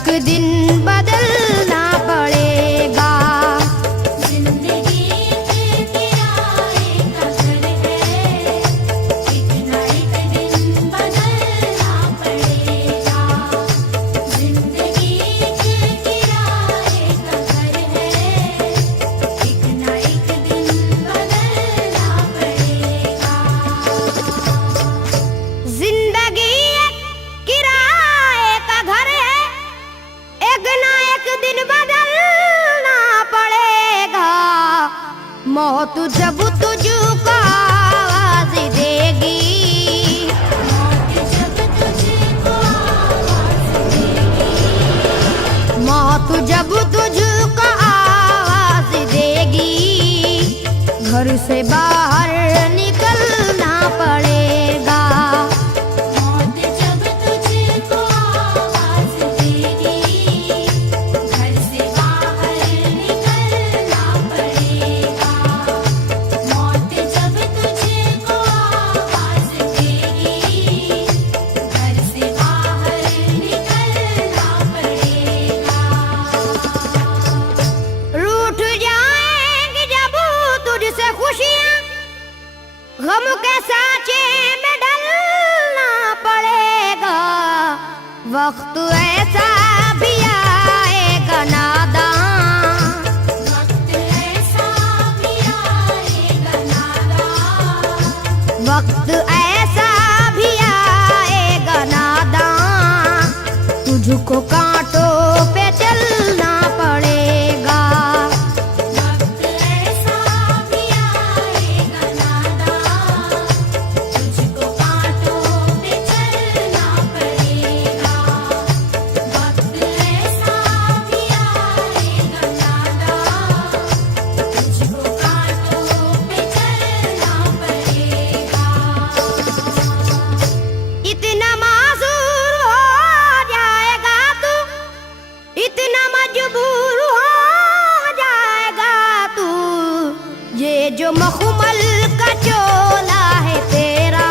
एक दिन बदलना पड़ेगा। जिंदगी के किराए का घर है, एक ना एक दिन बदलना पड़ेगा। जिंदगी के किराए का घर है, एक ना एक दिन बदलना पड़ेगा। जिंदगी एक किराए का घर है, एक ना एक दिन बदलना पड़ेगा। मौत जब तुझको आवाज देगी, मौत जब तुझको आवाज देगी, मौत जब तुझको आवाज देगी, घर से बाहर निकलना पड़ेगा। मौत जब तुझको आवाज देगी, घर से बाहर निकलना पड़ेगा। मौत जब तुझको आवाज देगी, घर से बाहर निकलना पड़ेगा। रूठ जाएंगी जब तुझसे खुशियां, गम के साँचे में ढलना पड़ेगा। वक्त ऐसा भी आएगा नादां, वक्त ऐसा भी आएगा नादां, वक्त ऐसा भी आएगा नादां, तुझको कांटों पे चलना पड़ेगा। वक्त ऐसा भी आएगा नादां, तुझको कांटों पे चलना पड़ेगा। वक्त ऐसा भी आएगा नादां, तुझको कांटों पे चलना पड़ेगा। इतना मासूर हो जाएगा तू, इतना मजबूर हो जाएगा तू, ये जो मखमल का चोला है तेरा,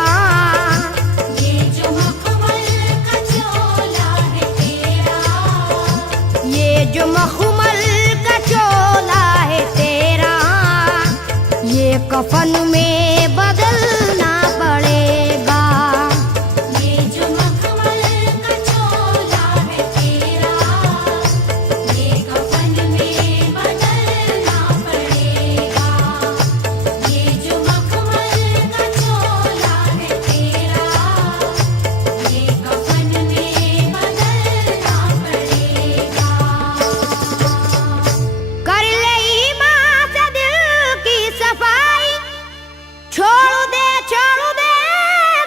ये जो मखमल का चोला है तेरा, ये जो मखमल का चोला है तेरा, ये कफन में बदलना पड़ेगा। ये जो मखमल का चोला है तेरा, ये कफन में बदलना पड़ेगा। ये जो मखमल का चोला है तेरा, ये कफन में बदलना पड़ेगा। कर ले ईमान से दिल की सफाई, छोड़ दे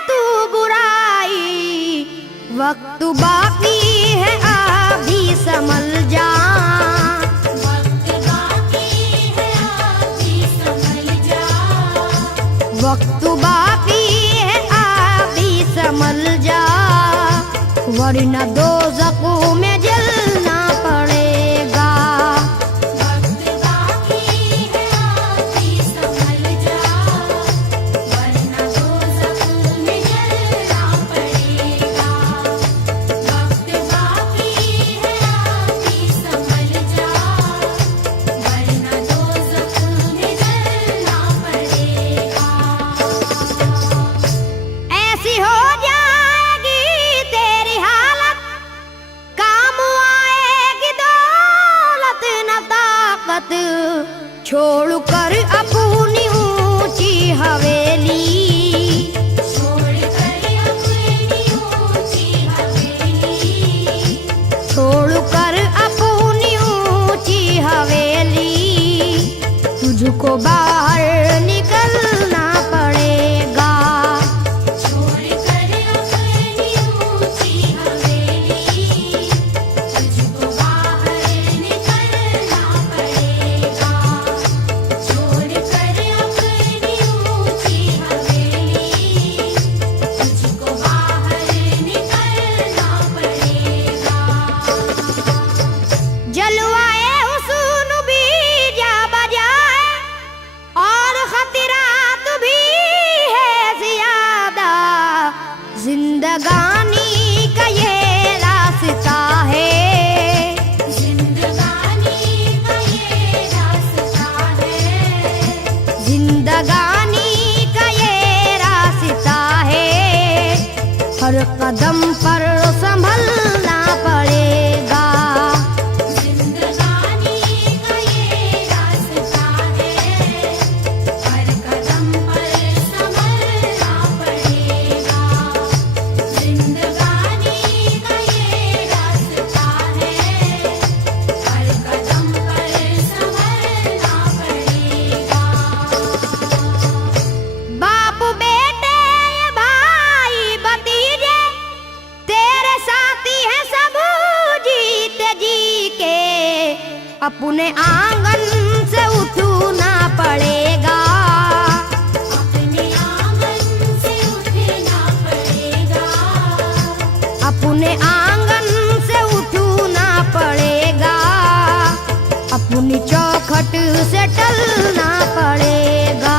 तू बुराई। वक्त बाकी है अभी संभल जा, वक्त बाकी है अभी संभल जा, वक्त बाकी है अभी संभल जा, वरना दोज़ख में जलना पड़ेगा। वक्त बाकी है अभी संभल जा, वरना दोज़ख में जलना पड़ेगा। वक्त बाकी है अभी संभल जा, वरना दोज़ख में जलना पड़ेगा। ऐसी हो जाएगी तेरी हालत, काम आएगी दौलत न ताकत, छोड़ कर अपनी ऊंची हवेली, छोड़ कर अपनी ऊंची हवेली, छोड़ कर अपनी ऊंची हवेली, तुझको बाहर निकलना पड़ेगा। छोड़ कर अपनी ऊंची हवेली, तुझको बाहर निकलना पड़ेगा। छोड़ कर अपनी ऊंची हवेली, तुझको बाहर निकलना पड़ेगा। जलवाए हुस्न भी जा बजाए, और खतरात भी है ज्यादा, जिंदगानी का ये रास्ता है, जिंदगानी का ये रास्ता है, हर कदम पर संभलना पड़ेगा। जिंदगानी का ये रास्ता है, हर कदम पर संभलना पड़ेगा। जिंदगानी का ये रास्ता है, हर कदम पर संभलना पड़ेगा। बाप बेटे भाई भतीजे तेरे साथी हैं सब जीते जी के, अपने आंगन से उठना पड़ेगा। अपने आंगन से उठना पड़ेगा। अपने आंगन से उठना पड़ेगा, अपनी चौखट से टलना पड़ेगा।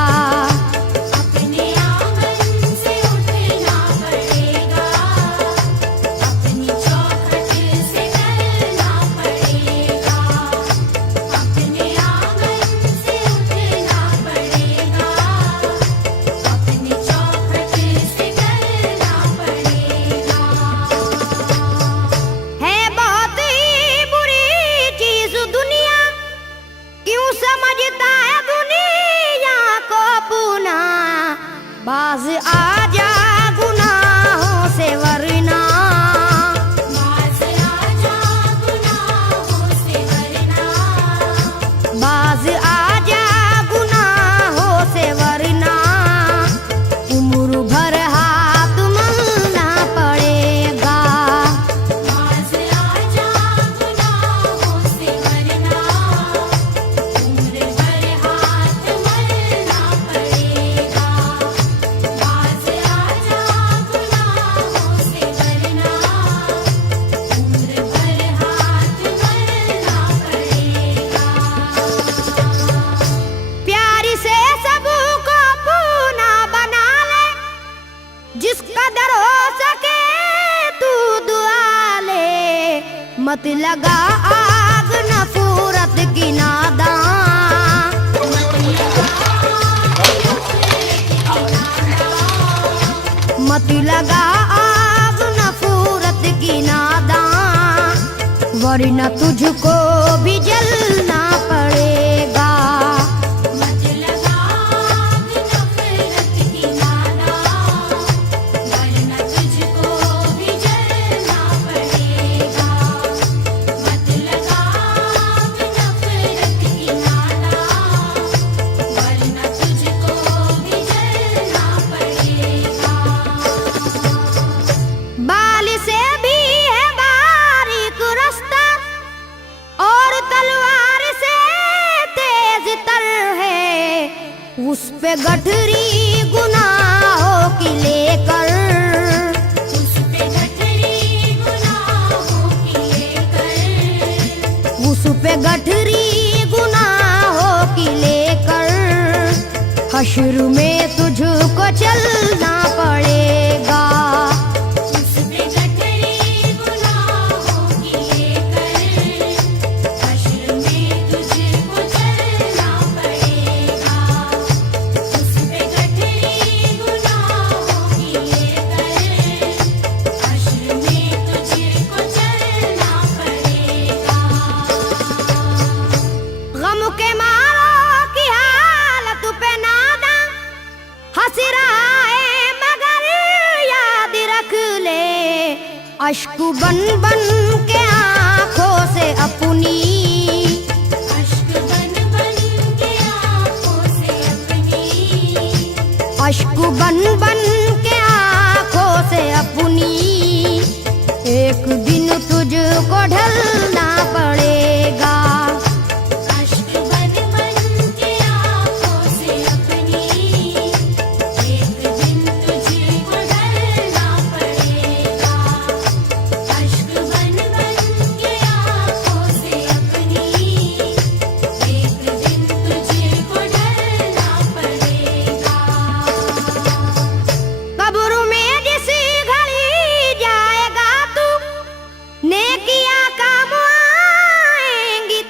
अपने आंगन से उठना पड़ेगा, अपनी चौखट से टलना पड़ेगा। अपने आंगन से उठना पड़ेगा, अपनी चौखट से टलना पड़ेगा। है बहुत ही बुरी चीज दुनिया, क्यों समझता है दुनिया को अपना। बाज आजा गुनाहों से वरना, बाज आजा गुनाहों से वरना। बाज आजा गुनाहों से वरना, उम्र भर हाथ मलना पड़ेगा। बाज आजा गुनाहों से वरना, उम्र भर हाथ मलना पड़ेगा। बाज आजा गुनाहों से वरना, उम्र भर हाथ मलना पड़ेगा। प्यारी से सबको अपना बना ले, जिस कदर हो सके तू दुआ ले। मत लगा आग नफरत की नादान, मत लगा आग नफरत की नादान, वरना तुझको भी जलना पड़ेगा। मत लगा आग नफरत की नादान, वरना तुझको भी जलना पड़ेगा। मत लगा आग नफरत की नादान, वरना तुझको भी जलना पड़ेगा। बाल से भी है बारीक रास्ता, और तलवार से तेज तर है। उस पे गठरी गुनाहों की लेकर, उस पे गठरी गुनाहों की लेकर, उस पे गठरी गुनाहों की लेकर, हश्र में तुझको चलना पड़ेगा। उस पे गठरी गुनाहों की लेकर, हश्र में तुझको चलना पड़ेगा। उस पे गठरी गुनाहों की लेकर, हश्र में तुझको चलना पड़ेगा। गम के मारों की हालत पे नादा हंस रहा है, मगर याद रख ले, अश्क बन बन के आंखों से अपनी, अश्क बन बन के आँखों से अपनी, अश्क बन बन के आंखों से अपनी, एक दिन तुझको ढलना पड़ेगा। अश्क बन बन के आँखों से अपनी, एक दिन तुझको ढलना पड़ेगा। अश्क बन बन के आँखों से अपनी, एक दिन तुझको ढलना पड़ेगा। कब्र में जिस घड़ी जाएगा तू, नेकियां काम आएंगी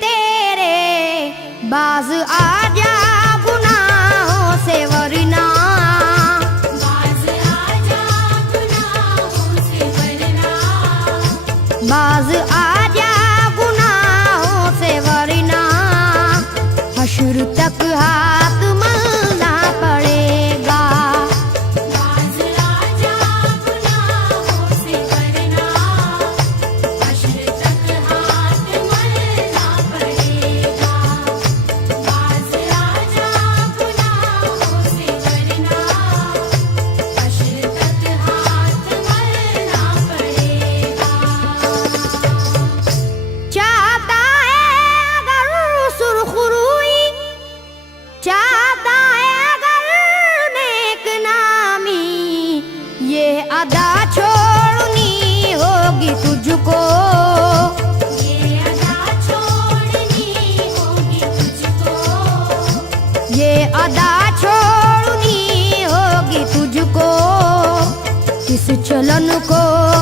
चलन को